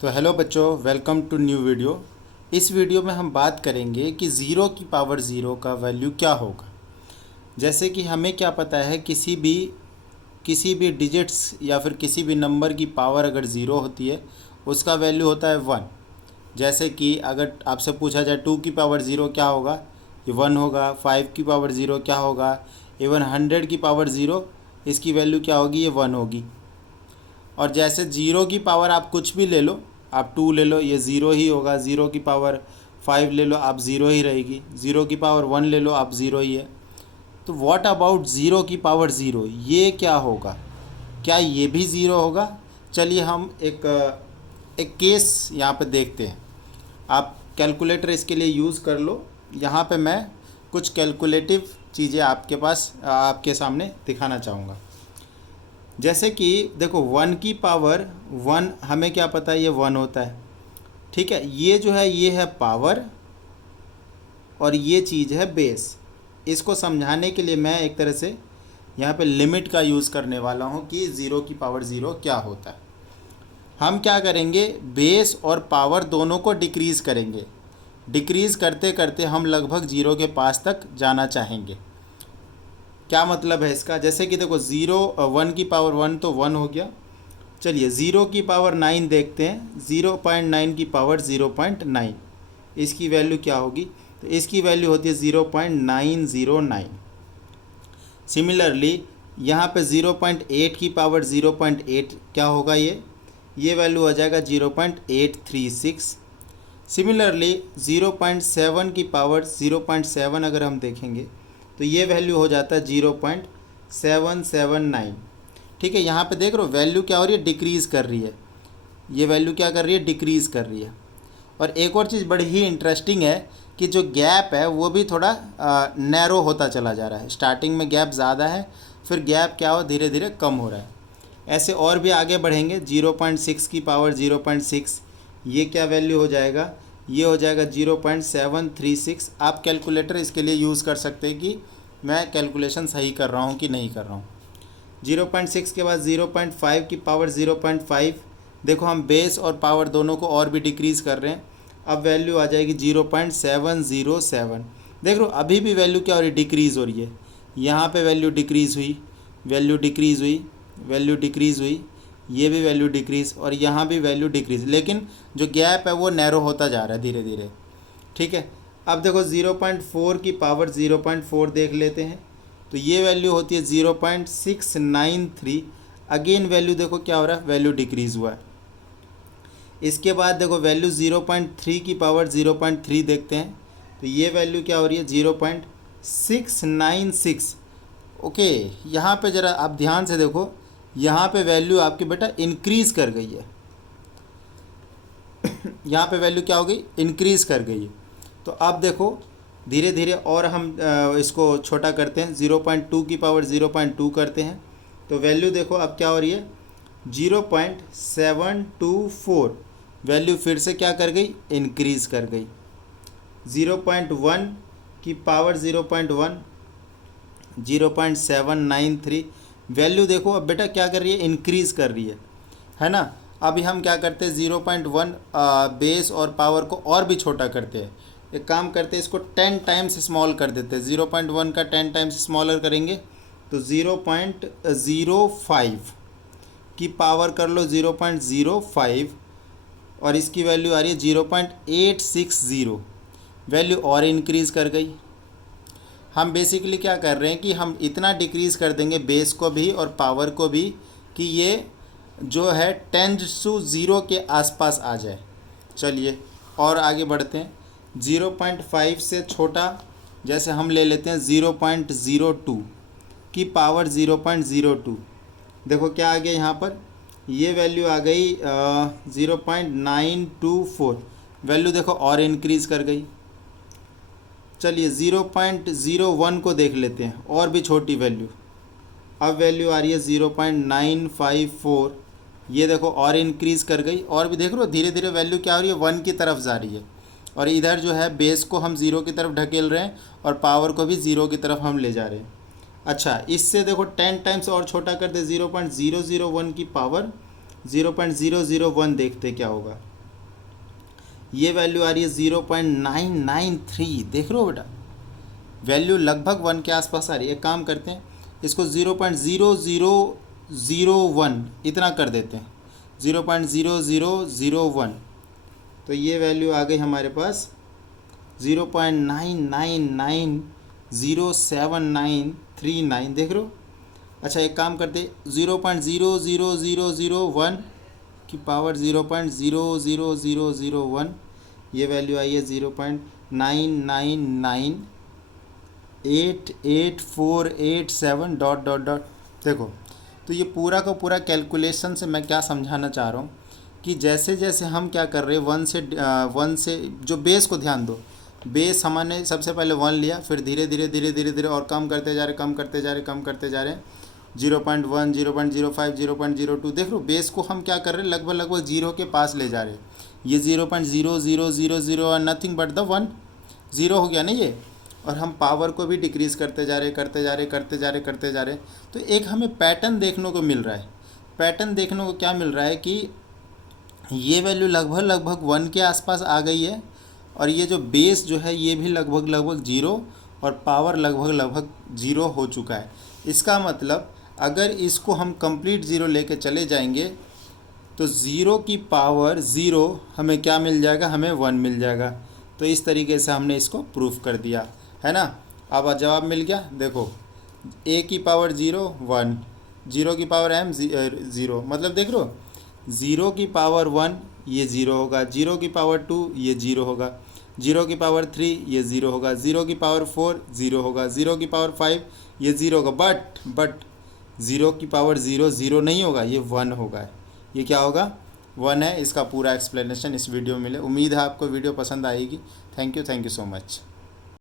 तो हेलो बच्चों, welcome to new video. इस वीडियो में हम बात करेंगे कि ज़ीरो की पावर ज़ीरो का वैल्यू क्या होगा। जैसे कि हमें क्या पता है, किसी भी डिजिट्स या फिर किसी भी नंबर की पावर अगर ज़ीरो होती है उसका वैल्यू होता है वन। जैसे कि अगर आपसे पूछा जाए टू की पावर ज़ीरो क्या होगा, ये वन होगा। फाइव की पावर ज़ीरो क्या होगा, इवन हंड्रेड की पावर ज़ीरो, इसकी वैल्यू क्या होगी, ये वन होगी। और जैसे ज़ीरो की पावर आप कुछ भी ले लो, आप टू ले लो, ये ज़ीरो ही होगा। ज़ीरो की पावर फाइव ले लो, आप ज़ीरो ही रहेगी। ज़ीरो की पावर वन ले लो, आप ज़ीरो ही है। तो व्हाट अबाउट ज़ीरो की पावर ज़ीरो, ये क्या होगा, क्या ये भी ज़ीरो होगा? चलिए हम एक केस यहाँ पे देखते हैं। आप कैलकुलेटर इसके लिए यूज़ कर लो। यहाँ पे मैं कुछ कैलकुलेटिव चीज़ें आपके सामने दिखाना चाहूँगा। जैसे कि देखो, वन की पावर वन, हमें क्या पता है ये वन होता है। ठीक है, ये जो है ये है पावर और ये चीज़ है बेस। इसको समझाने के लिए मैं एक तरह से यहाँ पे लिमिट का यूज़ करने वाला हूँ कि ज़ीरो की पावर ज़ीरो क्या होता है। हम क्या करेंगे, बेस और पावर दोनों को डिक्रीज़ करेंगे। डिक्रीज़ करते करते हम लगभग ज़ीरो के पास तक जाना चाहेंगे। क्या मतलब है इसका? जैसे कि देखो, ज़ीरो वन की पावर वन तो वन हो गया। चलिए ज़ीरो की पावर नाइन देखते हैं। 0.9 की पावर 0.9, इसकी वैल्यू क्या होगी? तो इसकी वैल्यू होती है 0.909। सिमिलरली यहाँ पे 0.8 की पावर 0.8 क्या होगा, ये वैल्यू हो जाएगा 0.836। सिमिलरली 0.7 की पावर 0.7 अगर हम देखेंगे तो ये वैल्यू हो जाता है 0.779। ठीक है, यहाँ पे देख रहे हो वैल्यू क्या हो रही है, डिक्रीज़ कर रही है। ये वैल्यू क्या कर रही है, डिक्रीज़ कर रही है। और एक और चीज़ बड़ी ही इंटरेस्टिंग है कि जो गैप है वो भी थोड़ा नैरो होता चला जा रहा है। स्टार्टिंग में गैप ज़्यादा है, फिर गैप क्या हो, धीरे धीरे कम हो रहा है। ऐसे और भी आगे बढ़ेंगे। 0.6 की पावर 0.6, ये क्या वैल्यू हो जाएगा, ये हो जाएगा 0.736। आप कैलकुलेटर इसके लिए यूज़ कर सकते हैं कि मैं कैलकुलेशन सही कर रहा हूँ कि नहीं कर रहा हूँ। 0.6 के बाद 0.5 की पावर 0.5, देखो हम बेस और पावर दोनों को और भी डिक्रीज़ कर रहे हैं। अब वैल्यू आ जाएगी 0.707। देख लो अभी भी वैल्यू क्या हो रही है, डिक्रीज़ हो रही है। यहाँ पे वैल्यू डिक्रीज़ हुई, वैल्यू डिक्रीज़ हुई, वैल्यू डिक्रीज़ हुई, ये भी वैल्यू डिक्रीज़, और यहाँ भी वैल्यू डिक्रीज़। लेकिन जो गैप है वो नैरो होता जा रहा है धीरे धीरे। ठीक है, अब देखो 0.4 की पावर 0.4 देख लेते हैं। तो ये वैल्यू होती है 0.693। अगेन वैल्यू देखो क्या हो रहा है, वैल्यू डिक्रीज़ हुआ है। इसके बाद देखो वैल्यू 0.3 की पावर 0.3 देखते हैं। तो ये वैल्यू क्या हो रही है, 0.696। ओके, यहाँ पे ज़रा आप ध्यान से देखो, यहाँ पे वैल्यू आपकी बेटा इंक्रीज़ कर गई है। यहाँ पे वैल्यू क्या हो गई, इंक्रीज़ कर गई है। तो अब देखो धीरे धीरे और हम इसको छोटा करते हैं। 0.2 की पावर 0.2 करते हैं। तो वैल्यू देखो अब क्या हो रही है, 0.724। वैल्यू फिर से क्या कर गई, इंक्रीज़ कर गई। 0.1 की पावर 0.1, 0.793। वैल्यू देखो अब बेटा क्या कर रही है, इंक्रीज़ कर रही है ना। अभी हम क्या करते हैं, 0.1 बेस और पावर को और भी छोटा करते हैं। एक काम करते हैं, इसको 10 टाइम्स स्मॉल कर देते हैं। 0.1 का 10 टाइम्स स्मॉलर करेंगे तो 0.05 की पावर कर लो 0.05, और इसकी वैल्यू आ रही है 0.860। वैल्यू और इंक्रीज़ कर गई। हम बेसिकली क्या कर रहे हैं कि हम इतना डिक्रीज़ कर देंगे बेस को भी और पावर को भी कि ये जो है 10⁻⁰ के आसपास आ जाए। चलिए और आगे बढ़ते हैं। 0.5 से छोटा जैसे हम ले लेते हैं 0.02 की पावर 0.02। देखो क्या आ गया यहाँ पर, ये वैल्यू आ गई 0.924। वैल्यू देखो और इंक्रीज़ कर गई। चलिए 0.01 को देख लेते हैं, और भी छोटी वैल्यू। अब वैल्यू आ रही है 0.954। ये देखो और इंक्रीज़ कर गई। और भी देख लो धीरे धीरे वैल्यू क्या हो रही है, वन की तरफ जा रही है। और इधर जो है बेस को हम ज़ीरो की तरफ ढकेल रहे हैं और पावर को भी ज़ीरो की तरफ हम ले जा रहे हैं। अच्छा, इससे देखो 10 टाइम्स और छोटा कर दे, 0.001 की पावर 0.001 देखते क्या होगा। ये वैल्यू आ रही है 0.993, देख रहे हो बेटा, वैल्यू लगभग 1 के आसपास आ रही है। एक काम करते हैं, इसको 0.0001 इतना कर देते हैं, 0.0001, तो ये वैल्यू आ गई हमारे पास 0.99907939, देख रहे हो। अच्छा एक काम करते, 0.00001 की पावर 0.00001, ये वैल्यू आई है 0.99988487 डॉट डॉट डॉट। देखो, तो ये पूरा का पूरा कैलकुलेशन से मैं क्या समझाना चाह रहा हूँ कि जैसे जैसे हम क्या कर रहे हैं, वन से जो बेस को ध्यान दो, बेस हमने सबसे पहले 1 लिया, फिर धीरे धीरे धीरे धीरे धीरे और कम करते जा रहे, कम करते जा रहे, कम करते जा रहे हैं, 0.1 0.05 0.02, देख लो बेस को हम क्या कर रहे हैं, लगभग लगभग जीरो के पास ले जा रहे हैं। ये 0.0000 नथिंग बट द 1, ज़ीरो हो गया ना ये। और हम पावर को भी डिक्रीज़ करते जा रहे, करते जा रहे, करते जा रहे, करते जा रहे। तो एक हमें पैटर्न देखने को मिल रहा है। पैटर्न देखने को क्या मिल रहा है कि ये वैल्यू लगभग लगभग 1 के आसपास आ गई है, और ये जो बेस जो है ये भी लगभग लगभग 0, और पावर लगभग लगभग 0 हो चुका है। इसका मतलब अगर इसको हम कंप्लीट 0 लेके चले जाएंगे तो 0 की पावर 0 हमें क्या मिल जाएगा, हमें 1 मिल जाएगा। तो इस तरीके से हमने इसको प्रूफ कर दिया है ना। अब जवाब मिल गया। देखो, a की पावर 0 1, 0 की पावर m 0, मतलब देख रहे हो 0 की पावर 1 ये 0 होगा, 0 की पावर 2 ये 0 होगा, 0 की पावर 3 ये 0 होगा, 0 की पावर 4 0 होगा, 0 की पावर 5 ये 0 होगा। बट 0 की पावर 0 0 नहीं होगा, ये 1 होगा। ये क्या होगा, 1 है। इसका पूरा एक्सप्लेनेशन इस वीडियो में मिले। उम्मीद है आपको वीडियो पसंद आएगी। Thank you so much.